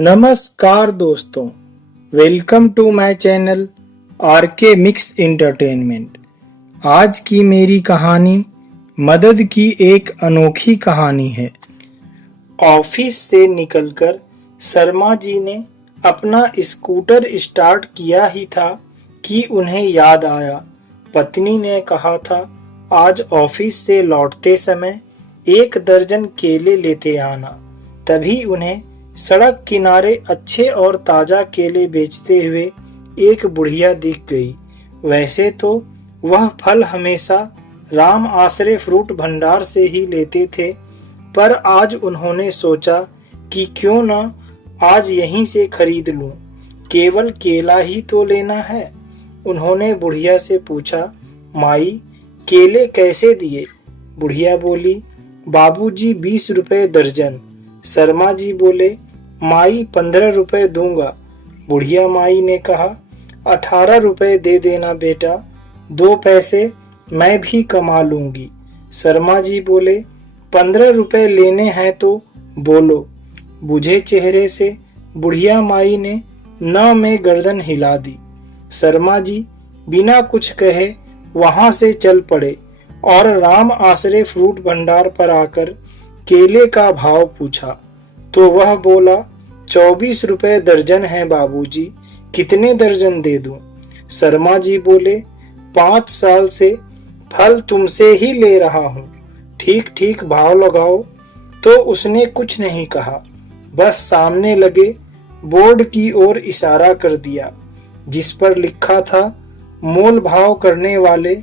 नमस्कार दोस्तों, welcome to my channel RK mix entertainment. आज की मेरी कहानी मदद की एक अनोखी कहानी है। ऑफिस से निकलकर शर्मा जी ने अपना स्कूटर स्टार्ट किया ही था कि उन्हें याद आया, पत्नी ने कहा था आज ऑफिस से लौटते समय 1 दर्जन केले लेते आना। तभी उन्हें सड़क किनारे अच्छे और ताजा केले बेचते हुए एक बुढ़िया दिख गई। वैसे तो वह फल हमेशा राम आश्रय फ्रूट भंडार से ही लेते थे, पर आज उन्होंने सोचा कि क्यों न आज यहीं से खरीद लूं, केवल केला ही तो लेना है। उन्होंने बुढ़िया से पूछा, माई केले कैसे दिए? बुढ़िया बोली, बाबूजी 20 रुपए दर्जन। शर्मा जी बोले, माई 15 रुपए दूंगा। बुढ़िया माई ने कहा, 18 रुपए दे देना बेटा, 2 पैसे मैं भी कमा लूंगी। शर्मा जी बोले, 15 रुपए लेने हैं तो बोलो। बुझे चेहरे से बुढ़िया माई ने न में गर्दन हिला दी। शर्मा जी बिना कुछ कहे वहां से चल पड़े और राम आश्रय फ्रूट भंडार पर आकर केले का भाव पूछा तो वह बोला, 24 रुपए दर्जन है बाबूजी, कितने दर्जन दे दूं? शर्मा जी बोले, 5 साल से फल तुमसे ही ले रहा हूं, ठीक ठीक भाव लगाओ। तो उसने कुछ नहीं कहा, बस सामने लगे बोर्ड की ओर इशारा कर दिया जिस पर लिखा था, मोल भाव करने वाले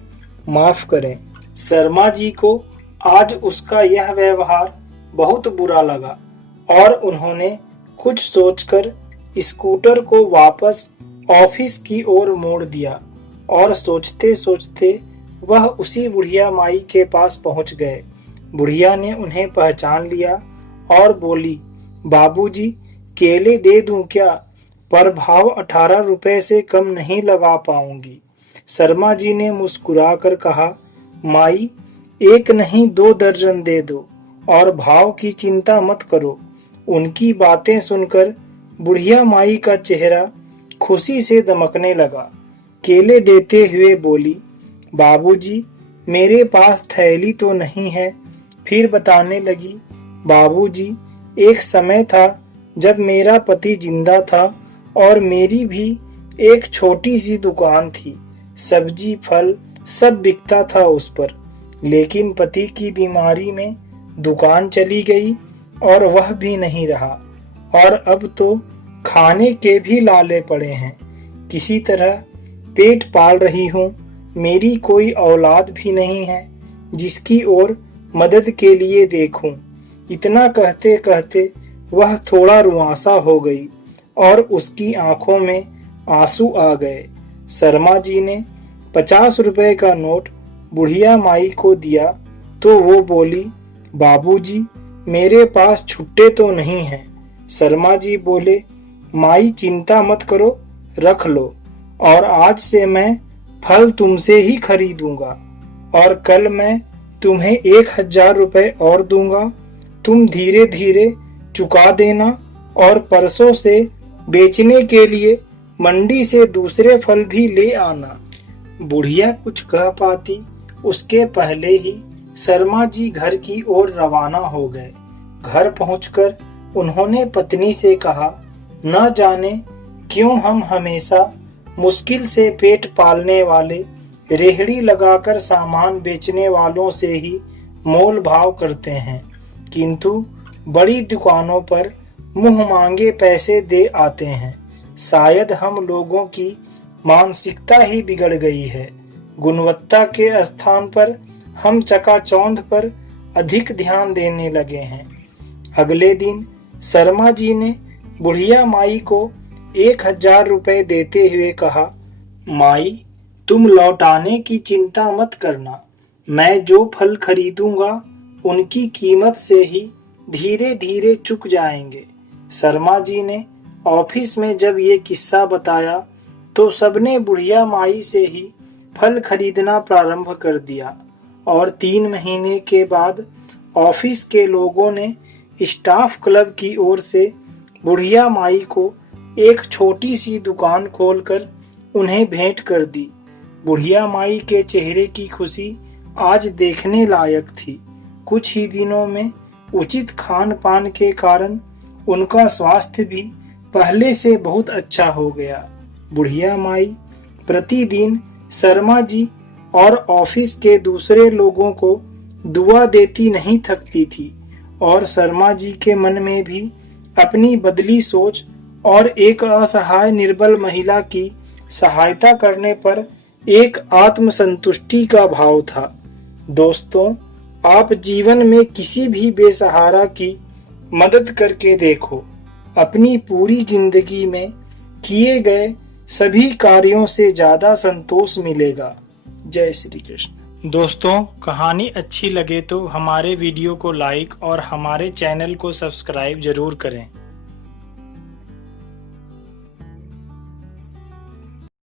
माफ करें। शर्मा जी को आज उसका यह व्यवहार बहुत बुरा लगा और उन्होंने कुछ सोचकर स्कूटर को वापस ऑफिस की ओर मोड़ दिया और सोचते सोचते वह उसी बुढ़िया माई के पास पहुंच गए। बुढ़िया ने उन्हें पहचान लिया और बोली, बाबूजी केले दे दूं क्या? पर भाव 18 रुपए से कम नहीं लगा पाऊंगी। शर्मा जी ने मुस्कुराकर कहा, माई 1 नहीं 2 दर्जन दे दो और भाव की चिंता मत करो। उनकी बातें सुनकर बुढ़िया माई का चेहरा खुशी से दमकने लगा। केले देते हुए बोली, बाबूजी मेरे पास थैली तो नहीं है। फिर बताने लगी, बाबूजी एक समय था जब मेरा पति जिंदा था और मेरी भी एक छोटी सी दुकान थी, सब्जी फल सब बिकता था उस पर, लेकिन पति की बीमारी में दुकान चली गई और वह भी नहीं रहा और अब तो खाने के भी लाले पड़े हैं। किसी तरह पेट पाल रही हूँ, मेरी कोई औलाद भी नहीं है जिसकी ओर मदद के लिए देखूं। इतना कहते कहते वह थोड़ा रुआंसा हो गई और उसकी आंखों में आंसू आ गए। शर्मा जी ने 50 रुपए का नोट बुढ़िया माई को दिया तो वो बोली, बाबूजी मेरे पास छुट्टे तो नहीं हैं। शर्मा जी बोले, माई चिंता मत करो, रख लो और आज से मैं फल तुमसे ही खरीदूंगा और कल मैं तुम्हें 1000 रुपए और दूंगा। तुम धीरे धीरे चुका देना और परसों से बेचने के लिए मंडी से दूसरे फल भी ले आना। बुढ़िया कुछ कह पाती उसके पहले ही शर्मा जी घर की ओर रवाना हो गए। घर पहुंचकर उन्होंने पत्नी से कहा, न जाने क्यों हम हमेशा मुश्किल से पेट पालने वाले रेहड़ी लगाकर सामान बेचने वालों से ही मोल भाव करते हैं, किंतु बड़ी दुकानों पर मुंह मांगे पैसे दे आते हैं। शायद हम लोगों की मानसिकता ही बिगड़ गई है। गुणवत्ता के स्थान पर हम चकाचौंध पर अधिक ध्यान देने लगे हैं। अगले दिन शर्मा जी ने बुढ़िया माई को 1000 रुपए देते हुए कहा, माई तुम लौटाने की चिंता मत करना, मैं जो फल खरीदूंगा उनकी कीमत से ही धीरे धीरे चुक जाएंगे। शर्मा जी ने ऑफिस में जब ये किस्सा बताया तो सबने बुढ़िया माई से ही फल खरीदना प्रारंभ कर दिया और 3 महीने के बाद ऑफिस के लोगों ने स्टाफ क्लब की ओर से बुढ़िया माई को एक छोटी सी दुकान खोलकर उन्हें भेंट कर दी। बुढ़िया माई के चेहरे की खुशी आज देखने लायक थी। कुछ ही दिनों में उचित खान पान के कारण उनका स्वास्थ्य भी पहले से बहुत अच्छा हो गया। बुढ़िया माई प्रतिदिन शर्मा जी और ऑफिस के दूसरे लोगों को दुआ देती नहीं थकती थी और शर्मा जी के मन में भी अपनी बदली सोच और एक असहाय निर्बल महिला की सहायता करने पर एक आत्मसंतुष्टि का भाव था। दोस्तों, आप जीवन में किसी भी बेसहारा की मदद करके देखो, अपनी पूरी जिंदगी में किए गए सभी कार्यों से ज्यादा संतोष मिलेगा। जय श्री कृष्ण। दोस्तों, कहानी अच्छी लगे तो हमारे वीडियो को लाइक और हमारे चैनल को सब्सक्राइब जरूर करें।